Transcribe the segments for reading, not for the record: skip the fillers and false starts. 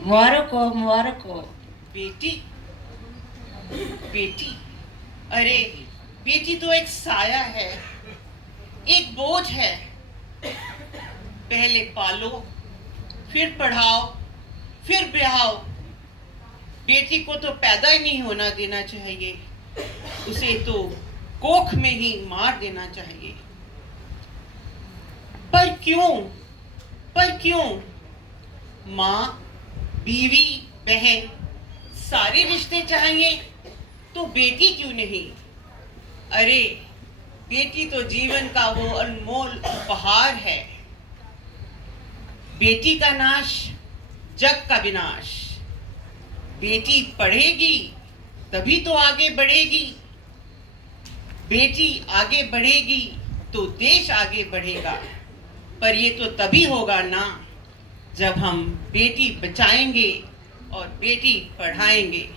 मुबारक हो, मुबारक हो। बेटी, बेटी, अरे बेटी तो एक साया है, एक बोझ है। पहले पालो, फिर पढ़ाओ, फिर ब्याहो। बेटी को तो पैदा ही नहीं होना देना चाहिए, उसे तो कोख में ही मार देना चाहिए। पर क्यों, पर क्यों? माँ, बीवी, बहन सारे रिश्ते चाहिए, तो बेटी क्यों नहीं? अरे बेटी तो जीवन का वो अनमोल उपहार है। बेटी का नाश जग का विनाश। बेटी पढ़ेगी तभी तो आगे बढ़ेगी। बेटी आगे बढ़ेगी तो देश आगे बढ़ेगा। पर ये तो तभी होगा ना जब हम बेटी बचाएंगे और बेटी पढ़ाएंगे।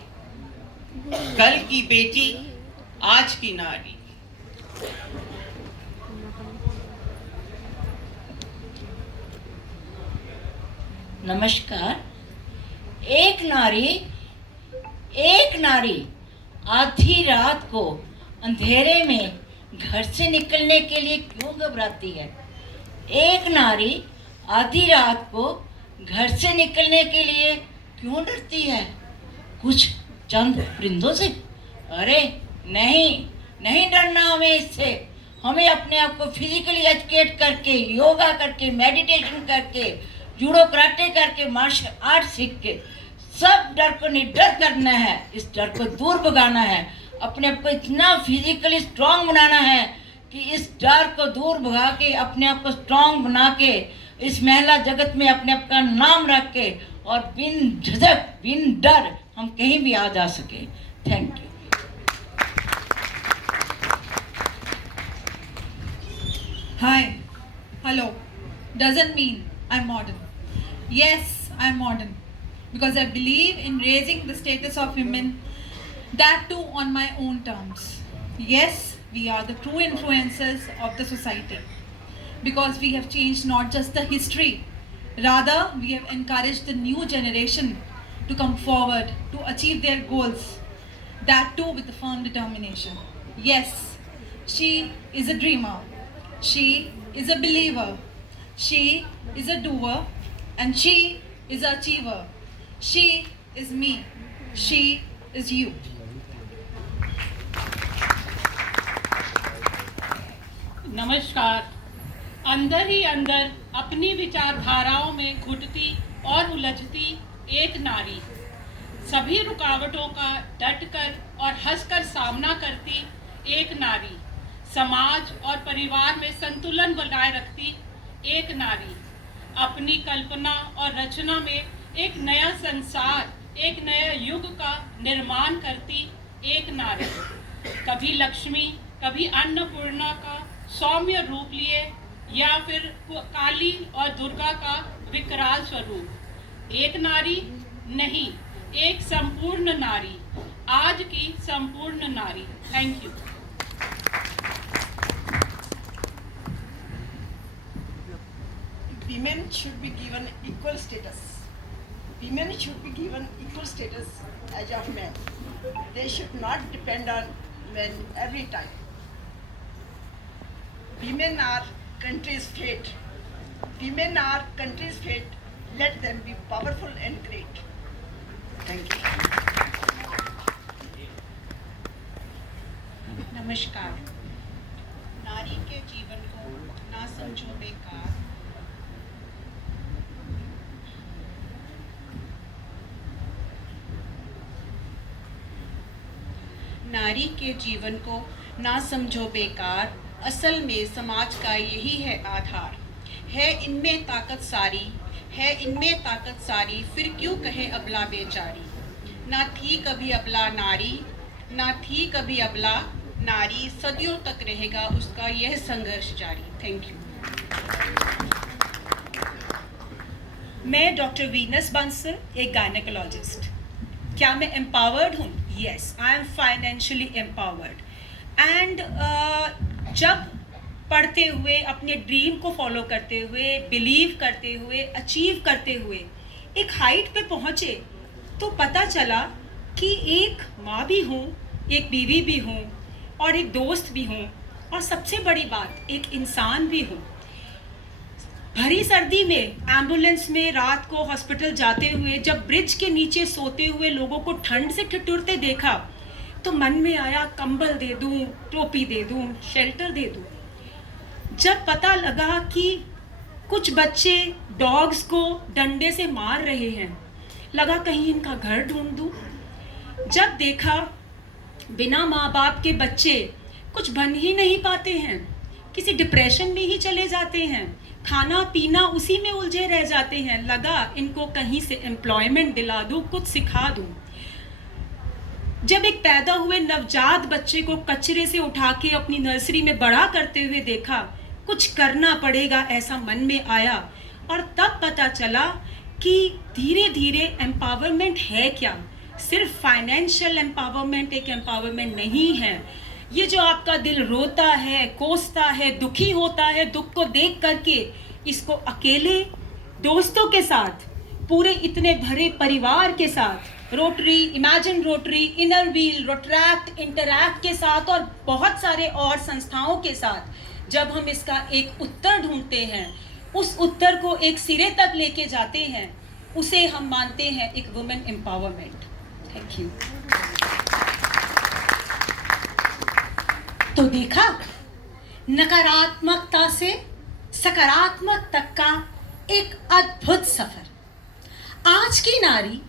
कल की बेटी आज की नारी। नमस्कार। एक नारी आधी रात को अंधेरे में घर से निकलने के लिए क्यों घबराती है? एक नारी आधी रात को घर से निकलने के लिए क्यों डरती है? कुछ चंद परिंदों से? अरे नहीं, नहीं डरना हमें इससे। हमें अपने आप को फिजिकली एजुकेट करके, योगा करके, मेडिटेशन करके, जूडो कराटे करके, मार्शल आर्ट सीख के सब डर को निडर करना है। इस डर को दूर भगाना है। अपने आप को इतना फिजिकली स्ट्रांग बनाना है कि इस डर को दूर भगा के अपने आप को स्ट्रांग बना के इस महिला जगत में अपने आप का नाम रख के और बिन झिझक, बिन डर हम कहीं भी आ जा सके। Thank you. Hi, hello, doesn't mean I'm modern. Yes, I'm modern because I believe in raising the status of women, that too on my own terms. Yes, we are the true influencers of the society because we have changed not just the history, rather, we have encouraged the new generation to come forward to achieve their goals, that too with a firm determination. Yes, she is a dreamer. She is a believer. She is a doer. And she is an achiever. She is me. She is you. नमस्कार। अंदर ही अंदर अपनी विचारधाराओं में घुटती और उलझती एक नारी, सभी रुकावटों का डटकर और हंसकर सामना करती एक नारी, समाज और परिवार में संतुलन बनाए रखती एक नारी, अपनी कल्पना और रचना में एक नया संसार, एक नया युग का निर्माण करती एक नारी, कभी लक्ष्मी, कभी अन्नपूर्णा का सौम्य रूप लिए या फिर काली और दुर्गा का विकराल स्वरूप। एक नारी नहीं, एक संपूर्ण नारी, आज की संपूर्ण नारी। Thank you. Women should be given equal status. Women should be given equal status as of men. They should not depend on men every time. Women are country's fate. Women are country's fate. Let them be powerful and great. Thank you. नमस्कार। नारी के जीवन को ना समझो बेकार। नारी के जीवन को ना समझो बेकार, असल में समाज का यही है आधार। है इनमें ताकत सारी, है इनमें ताकत सारी, फिर क्यों कहे अबला बेचारी। ना थी कभी अबला नारी, ना थी कभी अबला नारी, सदियों तक रहेगा उसका यह संघर्ष जारी। Thank you. मैं डॉक्टर वीनस बंसल, एक गायनेकोलॉजिस्ट। क्या मैं एम्पावर्ड हूँ? Yes, I am financially empowered. And जब पढ़ते हुए, अपने ड्रीम को फॉलो करते हुए, बिलीव करते हुए, अचीव करते हुए एक हाइट पे पहुँचे तो पता चला कि एक माँ भी हूँ, एक बीवी भी हूँ और एक दोस्त भी हूँ और सबसे बड़ी बात एक इंसान भी हूँ। भरी सर्दी में एम्बुलेंस में रात को हॉस्पिटल जाते हुए जब ब्रिज के नीचे सोते हुए लोगों को ठंड से ठिठुरते देखा तो मन में आया कंबल दे दूँ, टोपी दे दूँ, शेल्टर दे दूँ। जब पता लगा कि कुछ बच्चे डॉग्स को डंडे से मार रहे हैं, लगा कहीं इनका घर ढूंढ दूँ। जब देखा बिना माँ बाप के बच्चे कुछ बन ही नहीं पाते हैं, किसी डिप्रेशन में ही चले जाते हैं, खाना पीना उसी में उलझे रह जाते हैं, लगा इनको कहीं से एम्प्लॉयमेंट दिला दूँ, कुछ सिखा दूँ। जब एक पैदा हुए नवजात बच्चे को कचरे से उठा के अपनी नर्सरी में बड़ा करते हुए देखा, कुछ करना पड़ेगा ऐसा मन में आया। और तब पता चला कि धीरे धीरे एम्पावरमेंट है क्या, सिर्फ फाइनेंशियल एम्पावरमेंट एक एम्पावरमेंट नहीं है। ये जो आपका दिल रोता है, कोसता है, दुखी होता है, दुख को देख करके इसको अकेले दोस्तों के साथ, पूरे इतने भरे परिवार के साथ, rotary, imagine rotary, inner wheel, Rotaract, interact के साथ और बहुत सारे और संस्थाओं के साथ जब हम इसका एक उत्तर ढूंढते हैं, उस उत्तर को एक सिरे तक लेके जाते हैं, उसे हम मानते हैं एक वुमेन एम्पावरमेंट। Thank you. तो देखा, नकारात्मकता से सकारात्मक तक का एक अद्भुत सफर। आज की नारी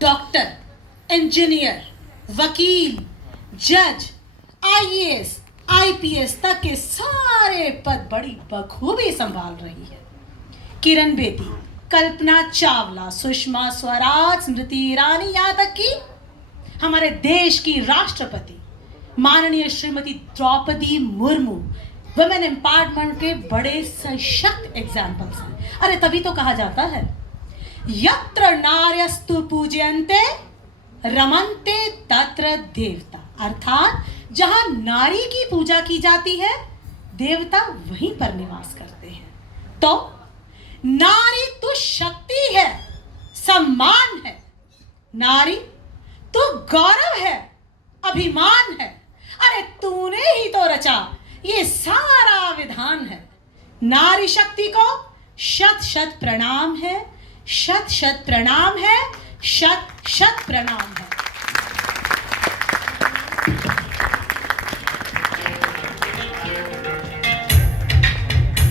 डॉक्टर, इंजीनियर, वकील, जज, आईएएस, आईपीएस तक के सारे पद बड़ी बखूबी संभाल रही है। किरण बेदी, कल्पना चावला, सुषमा स्वराज, स्मृति ईरानी, यहाँ तक कि हमारे देश की राष्ट्रपति माननीय श्रीमती द्रौपदी मुर्मू वुमेन एम्पावरमेंट के बड़े सशक्त एग्जाम्पल्स हैं। अरे तभी तो कहा जाता है यत्र नार्यस्तु पूज्यन्ते रमन्ते तत्र देवता, अर्थात जहां नारी की पूजा की जाती है देवता वहीं पर निवास करते हैं। तो नारी तो शक्ति है, सम्मान है, नारी तो गौरव है, अभिमान है। अरे तूने ही तो रचा ये सारा विधान है। नारी शक्ति को शत शत प्रणाम है, शत शत प्रणाम है, शत शत प्रणाम है।